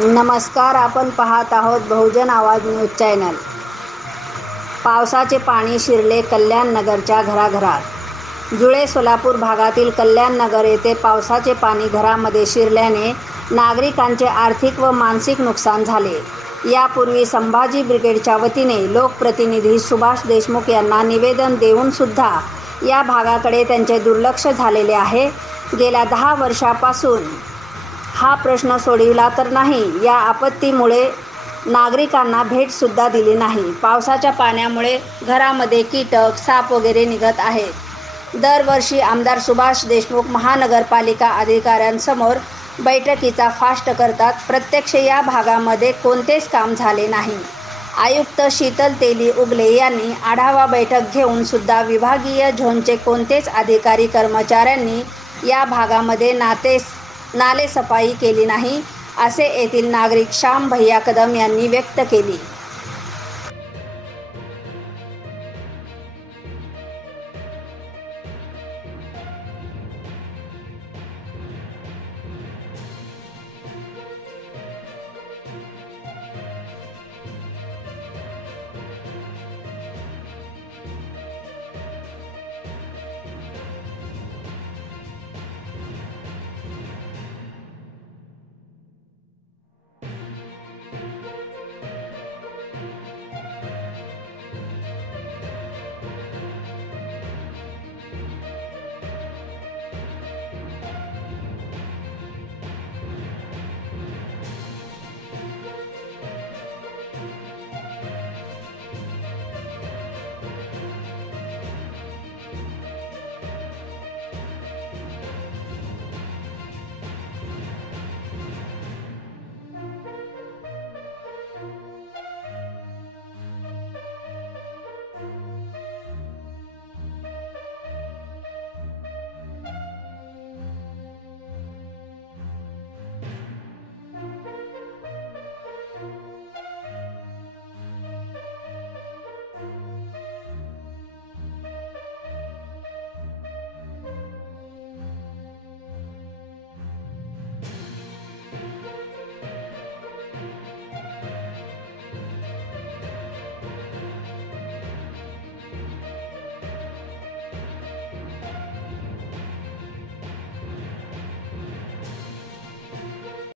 नमस्कार. आपण पाहत आहोत बहुजन आवाज न्यूज चॅनल. पावसाचे पाणी शिरले कल्याणनगरच्या घराघरात. जुळे सोलापूर भागातील कल्याणनगर येथे पावसाचे पाणी घरामध्ये शिरल्याने नागरिकांचे आर्थिक व मानसिक नुकसान झाले. यापूर्वी संभाजी ब्रिगेडच्या वतीने लोकप्रतिनिधी सुभाष देशमुख यांना निवेदन देऊन सुद्धा या भागाकडे त्यांचे दुर्लक्ष झालेले आहे. गेल्या 10 वर्षापासून हा प्रश्न सोडविला तर नाही. या आपत्तीमुळे नागरिकांना भेटसुद्धा दिली नाही. पावसाच्या पाण्यामुळे घरामध्ये कीटक, साप वगैरे निघत आहेत. दरवर्षी आमदार सुभाष देशमुख महानगरपालिका अधिकाऱ्यांसमोर बैठकीचा फास्ट करतात. प्रत्यक्ष या भागामध्ये कोणतेच काम झाले नाही. आयुक्त शीतल तेली उगले यांनी आढावा बैठक घेऊन सुद्धा विभागीय झोनचे कोणतेच अधिकारी कर्मचाऱ्यांनी या भागामध्ये नालेसफाई केली नाही, असे येथील नागरिक श्याम भैया कदम यांनी व्यक्त केली.